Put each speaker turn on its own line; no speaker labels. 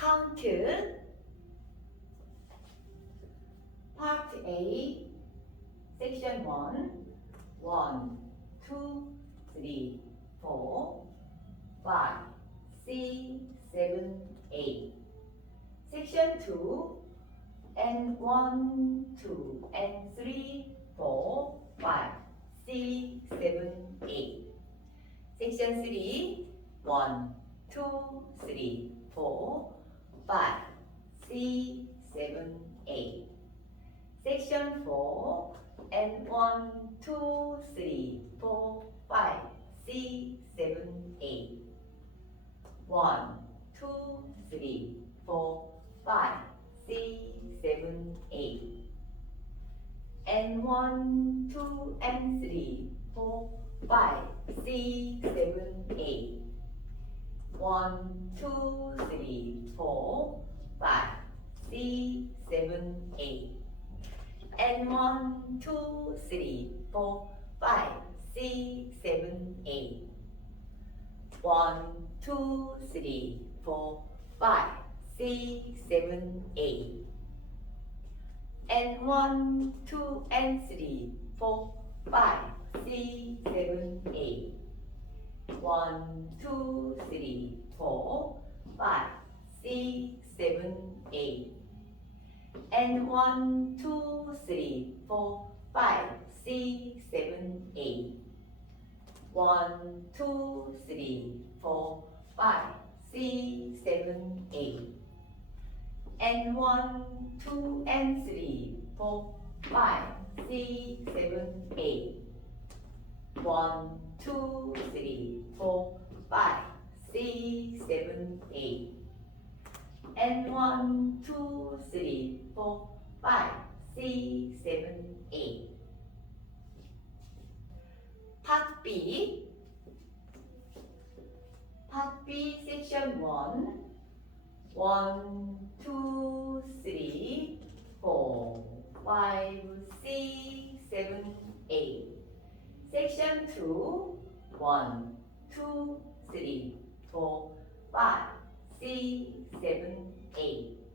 count part A section 1 1 2 3 4 5 6 7 8 section 2 and 1 2 and 3 4 5 6 7 8 section 3 1 2 3 4 5 6 7 8 section 4 and 1 2 3 4 5 6 7 8 1 2 3 4 5 6 7 8 and 1 2 and 3 4 5 6 7 8 1 2 3 4 5 6 7 8 and 1 2 3 4 5 6 7 8 1 2 3 4 5 6 7 8 and 1 2 and 3 4 5 6 7 8 1 2 3 4 5 6 7 8 and 1 2 3 4 5 6 7 8 1 2 3 4 5 6 7 8 and 1 2 and 3 4 5 6 7 8 1 2 3 4 5 6 7 8 and 1 2 3 4 5 6 7 8 Part B. Part B section 1 1 2 3 4 5 6 7 8 Section 2 1 2 3 4 5 6 7 8